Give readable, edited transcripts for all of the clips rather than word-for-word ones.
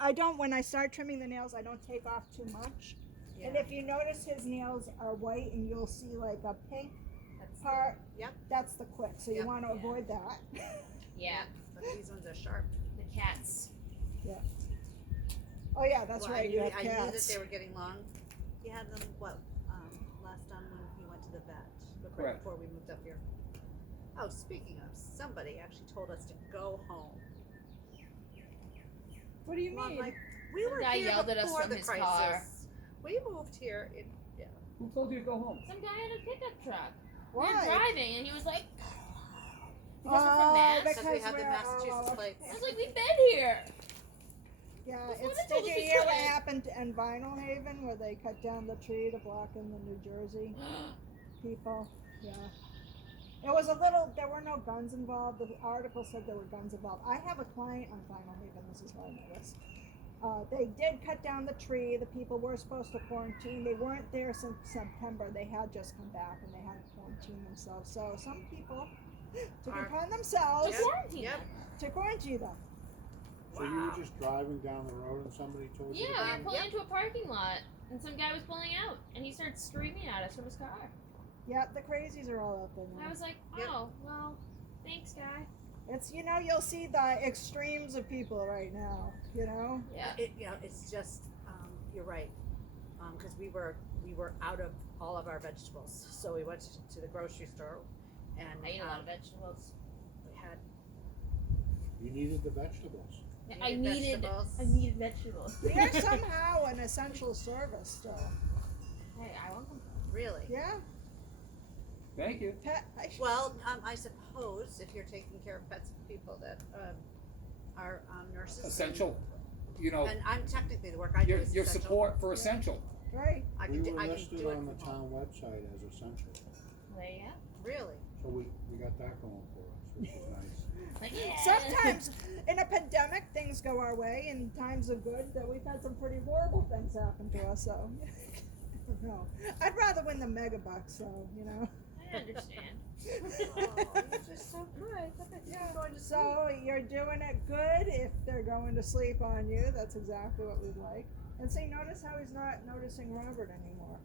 I don't, when I start trimming the nails, I don't take off too much. Yeah. And if you notice his nails are white and you'll see like a pink That's part, yep. that's the quick. So you Yep. want to avoid that. Yeah. But these ones are sharp. The cats. Oh yeah, that's Well, right. You have I knew that cats. they were getting long. He had them last time when he went to the vet, right Correct. before we moved up here. Oh, speaking of, somebody actually told us to go home. What do you Well, I'm mean? like, we Some were guy here yelled at us before from the his crisis. car. We moved here in Who told you to go home? Some guy in a pickup truck. We Why? were driving, and he was like, because we're from Mass. because we because have the we're- Massachusetts plates. I was like, we've been here. Yeah, Before it's, they told did us you we hear what couldn't. happened in Vinyl Haven where they cut down the tree to block in the New Jersey people? Yeah. It was a little, there were no guns involved. The article said there were guns involved. I have a client on Vinyl Haven, this is why I know this. They did cut down the tree. The people were supposed to quarantine. They weren't there since September. They had just come back and they had to quarantine themselves. So some people took it upon themselves To quarantine Yep. them. to quarantine them. So you were just driving down the road and somebody told you to Yeah, we go? were pulling into a parking lot, and some guy was pulling out, and he started screaming at us from his car. Yeah, the crazies are all out there And I now. was like, Yep. oh, well, thanks, guy. It's, you know, you'll see the extremes of people right now, you know? Yeah. It's just you're right, because we were out of all of our vegetables, so we went to the grocery store, and I eat a lot of vegetables. we had You needed the vegetables. Yeah, vegetables. I needed vegetables. We are somehow an essential service still. Hey, I want them. Really. Yeah? Thank you. Well, I suppose if you're taking care of pets, people that are nurses. Essential. You know, And I'm technically the work I do your is your essential. support for essential. Right. I We can do, were I can listed do it on the from home. town website as essential. There you go. Really. So we got that going for us, which is nice. Like, yeah. Sometimes in a pandemic things go our way and times are good, that we've had some pretty horrible things happen to us, so I don't know. I'd rather win the mega bucks, so, you know. I understand. Oh, you're just so good. Look at you going to sleep. So you're doing it good if they're going to sleep on you. That's exactly what we'd like. And see, notice how he's not noticing Robert anymore.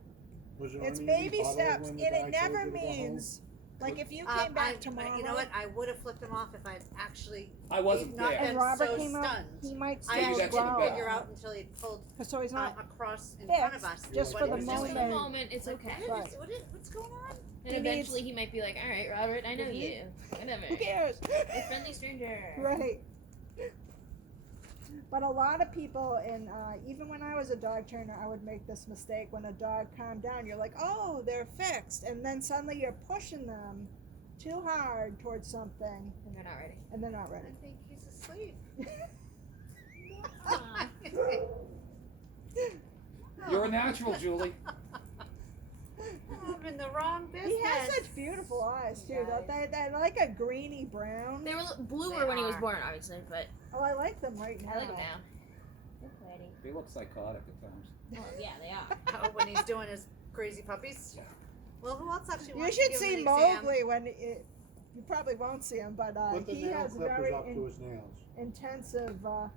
Was there It's any baby rebuttal steps, when and the guy it never told you to go home? means, like if you came back tomorrow. You know what? I would have flipped him off if I'd actually I wasn't not there. and been Robert so came up, stunned. he might I Maybe still that's didn't even growl. figure out until he pulled So he's not across in front of us. fixed, just what for he the was Just doing. for the moment, it's Like, okay. what is- what's going on? And He needs- eventually he might be like, all right, Robert, I know you. Whatever. who cares? A friendly stranger. Right. But a lot of people, and even when I was a dog trainer, I would make this mistake. When a dog calmed down, you're like, oh, they're fixed. And then suddenly you're pushing them too hard towards something, And they're not ready. and they're not I ready. think he's asleep. Aw. You're a natural, Julie. I'm in the wrong business. He has such beautiful eyes, too, don't they? They're like a greeny brown. They were bluer They when he was are. born, obviously, but Oh, I like them right now. I like them now. They're pretty. They look psychotic at times. Well, yeah, they are. Oh, when he's doing his crazy puppies. Yeah. Well, who else actually You wants should to give him see an exam? Mowgli when you probably won't see him, but Put the he nail has clippers very up to his nails. intensive. Yeah,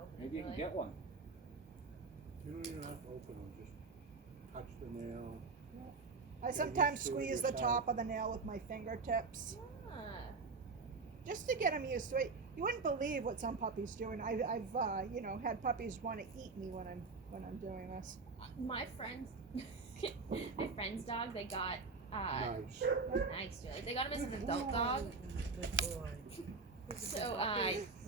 open Maybe you can it, get one. You don't even have to open them, just touch the nail. I used sometimes to it squeeze the yourself. top of the nail with my fingertips, Ah. just to get them used to it. You wouldn't believe what some puppies do, and I've had puppies want to eat me when I'm doing this. My friend's dog, they got Nice. nice, Julie. They got him as an adult dog. Good boy. So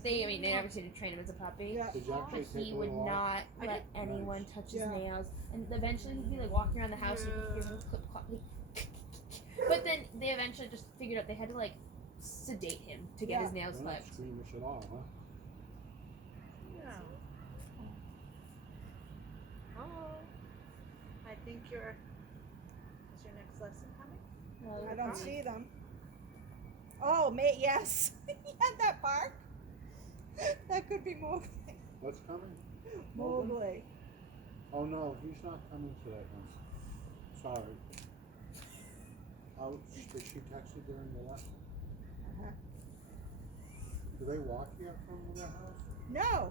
they never seemed to train him as a puppy. Yeah. Did you actually But take he a would little off? not I let anyone Nice. touch his Yeah. nails, and eventually he'd be like walking around the house and you could hear him clip clop. But then they eventually just figured out they had to like sedate him to get Yeah. his nails They're not clipped. squeamish at all, huh? Yeah. Oh, I think is your next lesson coming? I don't see them. Oh, mate, yes. He had that bark. That could be Mowgli. What's coming? Mowgli. Oh no, he's not coming today, huh? Sorry. Did she text you during the lesson? Uh-huh. Do they walk here from their house? No,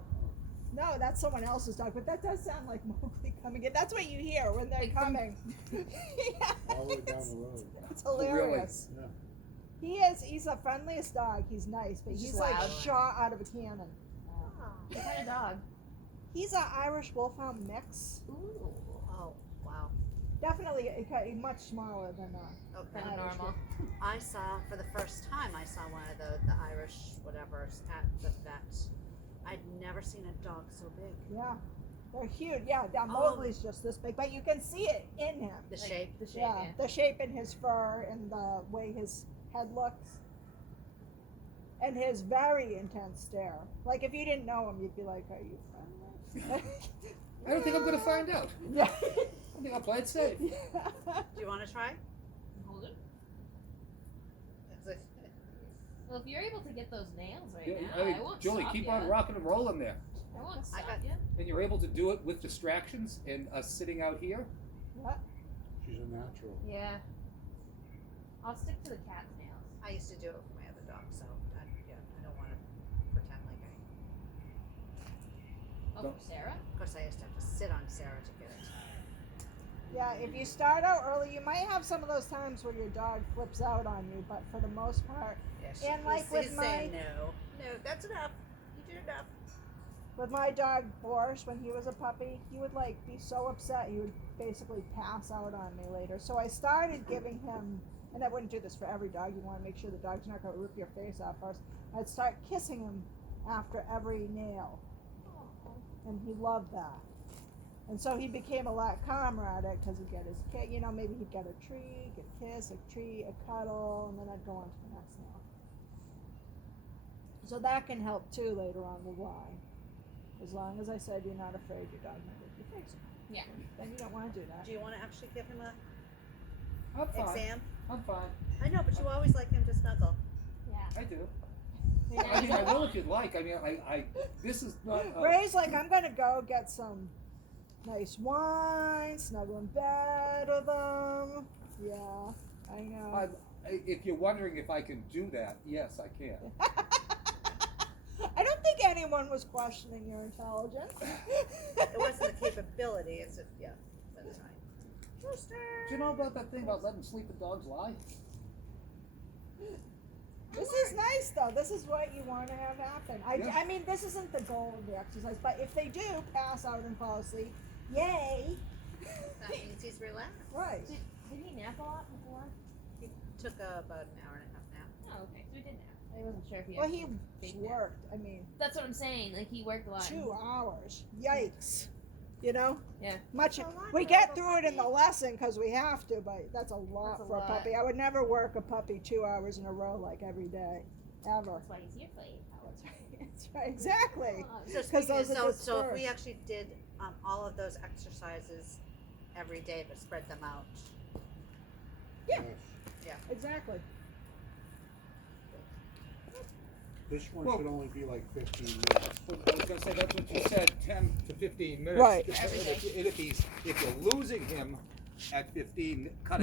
no, that's someone else's dog. But that does sound like Mowgli coming in. That's what you hear when they're Like, coming. All the way down Yes. the road. It's hilarious. Yeah. He's the friendliest dog. He's nice, but He's he's just like loud. shot out of a cannon. What kind of dog? He's an Irish Wolfhound mix. Ooh. Oh, wow. Definitely much smaller than Okay. Kind of Irish normal. I saw, for the first time, I saw one of the Irish whatever's at the vet. I'd never seen a dog so big. Yeah, they're huge. Yeah, Oh. Mowgli's just this big, but you can see it in him. The Like, shape. The shape, Yeah, yeah. the shape in his fur and the way his head looks, and his very intense stare. Like if you didn't know him, you'd be like, "Are you friendly?" I don't think I'm gonna find out. Yeah. I think I'll play it safe. Do you want to try? Hold it. Is it- Well, if you're able to get those nails right Yeah, now, I mean, I won't Julie, stop keep ya. on rocking and rolling there. I won't stop got- you. And you're able to do it with distractions and us sitting out here. What? She's a natural. Yeah. I'll stick to the cat's nails. I used to do it for my other dog, so I don't want to pretend like Oh, Don't- for Sarah? Of course, I used to have to sit on Sarah to get it. Yeah, if you start out early, you might have some of those times where your dog flips out on you, but for the most part, Yeah, And like he's with saying no, that's enough. You did enough. with my dog Boris, when he was a puppy, he would like be so upset he would basically pass out on me later. So I started giving him, and I wouldn't do this for every dog. You want to make sure the dog's not going to rip your face off first. I'd start kissing him after every nail, and he loved that. And so he became a lot calmer at it because he'd get his kick. You know, maybe he'd get a treat, get a kiss, a treat, a cuddle, and then I'd go on to the next nail. So that can help too later on the line. As long as I said you're not afraid your dog might rip your face off. Yeah. Then you don't want to do that. Do you want to actually give him a I'm fine. exam? I'm fine. I know, but you always like him to snuggle. Yeah. I do. I mean, I mean, I will if you'd like. I mean, this is not. Ray's like, I'm gonna go get some nice wine, snuggle in bed with them. Yeah, I know. If you're wondering if I can do that, yes, I can. I don't think anyone was questioning your intelligence. It wasn't the capability, it's a, yeah, that's fine. Do you know about that thing about letting sleeping dogs lie? This is nice though. This is what you want to have happen. Yeah. I mean, this isn't the goal of the exercise, but if they do pass out and fall asleep, yay! That means he's relaxed. Right. Did he nap a lot before? He took about an hour and a half nap. Oh, okay. So he did nap. I wasn't sure if he Well, actually he big nap. worked. I mean, That's what I'm saying. Like, he worked a lot. 2 hours. Yikes. You know? Yeah. Much. That's a lot We for a get little through it in the puppy. lesson because we have to, but that's a lot That's a for lot. a puppy. I would never work a puppy 2 hours in a row like every day, ever. That's why he's here for 8 hours. That's right. Exactly. So, 'Cause those are so if we dispersed. actually did all of those exercises every day, but spread them out. Yeah. Yes. Exactly. This one Well- should only be like 15 minutes. I was gonna say that's what you said, 10 to 15 minutes. Right. And if you're losing him at 15, cut it